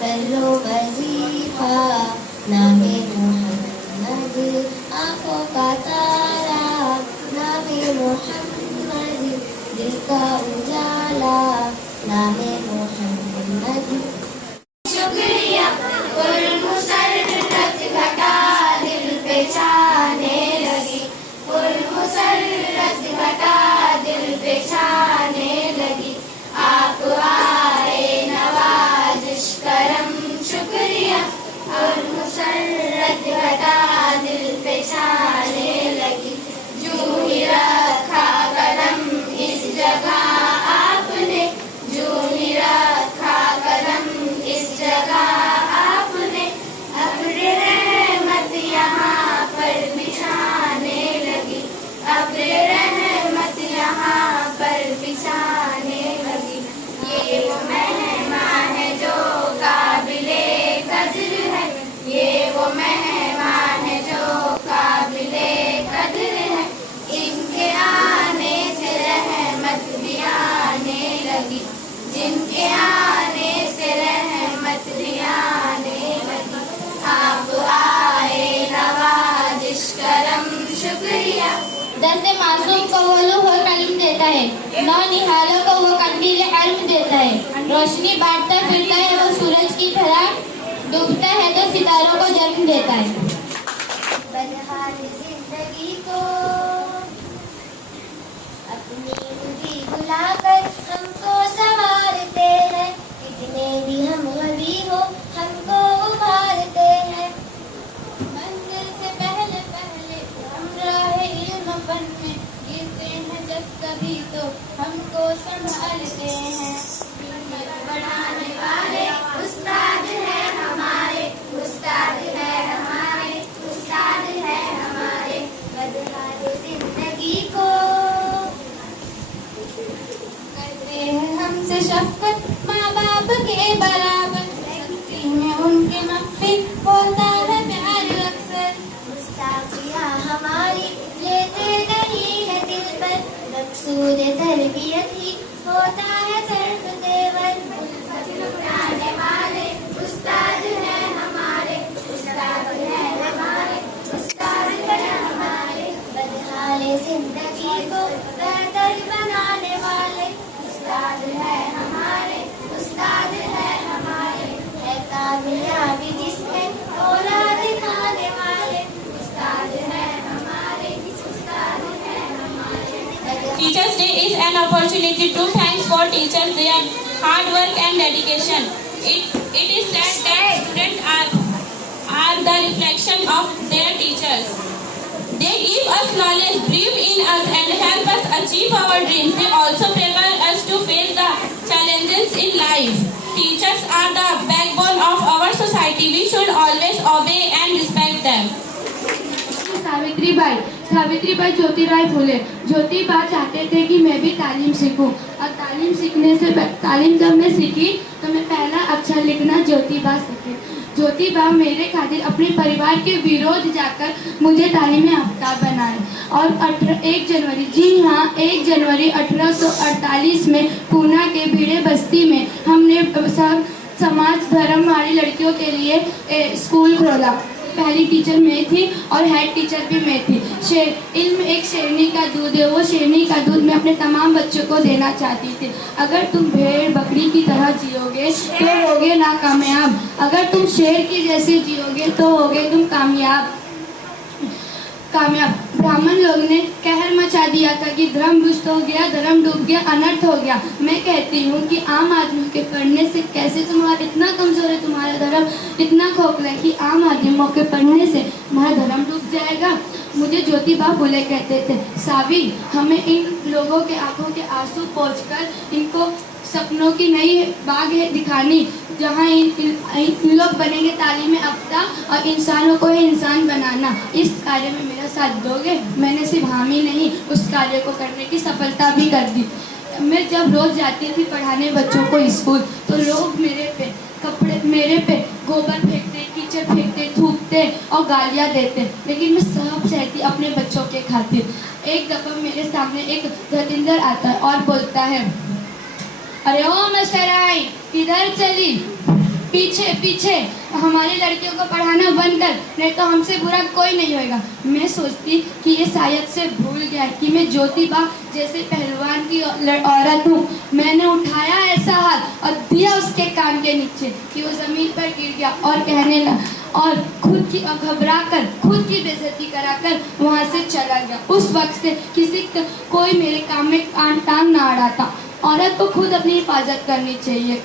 पहलो वजीफा नामे मोहम्मद, आंखों का तारा नामे मोहम्मद, दिल का उजाला नामे मोहम्मद। शुक्रिया कुल मुसर्रत घटा दिल पे छाने लगी, कुल मुसर्रत घटा दिल पे छाने लगी। आप आए नवाजिश करम शुक्रिया, कुल मुसर्रत घटा दिल पे छाने लगी। जूं ही रखा कदम इस जगह आपने, जूं ही रखा कदम इस जगह आपने, अब्र रहमत यहाँ पर बिछाने लगी, अब्र रहमत यहाँ पर बिछाने लगी। ये वो मेहमान है जो काबिले कद्र है, ये वो मेहमान है जो काबिले कद्र है। इनके आने से रहमत भी आने लगी, जिनके आने से रहमत भी आने लगी। आप आए नवाजिश करम शुक्रिया। दस्ते मासूम को वो लौह कलम देता है, नौनिहालों को वो कंदील इल्म देता है। रोशनी बांटता फिरता है वो सूरज की तरह, डूबता है तो सितारों को जन्म देता है। बदहाल जिंदगी को अपनी खुदी बुलाकर हमको संवारते हैं, कितने भी हम गरीब हो हमको उभारते हैं। मंजिल से पहले पहले हम राह इल्म फन में गिरते हैं जब कभी तो हमको संभालते हैं। बढ़ाने वाले उस्ताद है हमारे, उस्ताद है हमारे, उस्ताद है हमारे। बदहाल जिंदगी को करते हैं हमसे शफकत माँ बाप के बराबर, लगती है उनके महफिल होता है प्यार अक्सर। मुस्ताफिया हमारी लेते नहीं है दिल पर, मकसूद तरबियत ही होता है सर्फ तेवर। उठाने वाले उस्ताद है हमारे, उस्ताद है हमारे, उस्ताद है हमारे। बदहाल जिंदगी को बेहतर बनाने वाले उस्ताद है हमारे, उस्ताद है हमारे। है कामयाबी जिसमें औलाद दिखाने वाले उस्ताद है हमारे, उस्ताद है हमारे। Teachers Day is an opportunity to thank for teachers their hard work and dedication. It is said that students are the reflection of their teachers. They give us knowledge, believe in us and help us achieve our dreams. They also prepare us to face the challenges in life. Teachers are the backbone of our society. We should always obey and respect them. Savitribai Jyotirao Phule. Jyotiba चाहते थे कि मैं भी तालीम सीखूं, और तालीम जब मैं सीखी तो मैं पहला अक्षर लिखना ज्योतिबा सीखी। ज्योतिबा मेरे खातिर अपने परिवार के विरोध जाकर मुझे तालीम याफ्ता बनाए। और 1 जनवरी, जी हाँ 1 जनवरी 1848 में पूना के भीड़े बस्ती में हमने सब समाज धर्म वाली लड़कियों के लिए स्कूल खोला। पहली टीचर मैं थी और हेड टीचर भी मैं थी। इल्म एक शेरनी का दूध है, वो शेरनी का दूध मैं अपने तमाम बच्चों को देना चाहती थी। अगर तुम भेड़ बकरी की तरह जियोगे तो होगे नाकामयाब, अगर तुम शेर की जैसे जियोगे तो होगे तुम कामयाब। ब्राह्मण लोग ने कहर मचा दिया था कि धर्म रुष्ट हो गया, धर्म डूब गया, अनर्थ हो गया। मैं कहती हूँ कि आम आदमी के पढ़ने से कैसे तुम्हारा इतना कमजोर है, तुम्हारा धर्म इतना खोखला है कि आम आदमियों के पढ़ने से तुम्हारा धर्म डूब जाएगा। मुझे ज्योतिबा फुले कहते थे, सावी हमें इन लोगों के आंखों के आंसू पोंछकर इनको सपनों की नई बाग है दिखानी, जहाँ इन लोग बनेंगे तालीम याफ्ता और इंसानों को ही इंसान बनाना। इस कार्य में मेरा साथ दोगे? मैंने सिर्फ हामी नहीं, उस कार्य को करने की सफलता भी कर दी। मैं जब रोज जाती थी पढ़ाने बच्चों को स्कूल, तो लोग मेरे पे गोबर फेंकते, कीचड़ फेंकते, थूकते और गालियाँ देते, लेकिन मैं सब सहती अपने बच्चों के खातिर। एक दफ़ा मेरे सामने एक धतिंदर आता है और बोलता है, अरे ओ मास्टराइन, किधर चली? पीछे पीछे। हमारी लड़कियों को पढ़ाना बंद कर, नहीं तो हमसे बुरा कोई नहीं होएगा। मैं सोचती कि ये शायद से भूल गया कि मैं ज्योतिबा जैसे पहलवान की औरत हूँ। मैंने उठाया ऐसा हाथ और दिया उसके कान के नीचे कि वो जमीन पर गिर गया और कहने लगा, और खुद की घबरा कर खुद की बेइज्जती कराकर वहाँ से चला गया। उस वक्त से कोई मेरे काम में टांग ना अड़ाता। औरत को खुद अपनी हिफाजत करनी चाहिए।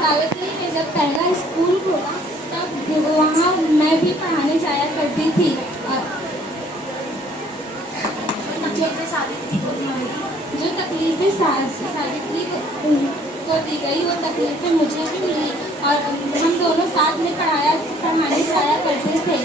सावित्री में जब पहला स्कूल खोला तब वहाँ मैं भी पढ़ाने जाया करती थी। जो तकलीफें सावित्री को दी गई वो तकलीफें मुझे भी मिली और हम दोनों साथ में पढ़ाने जाया करते थे।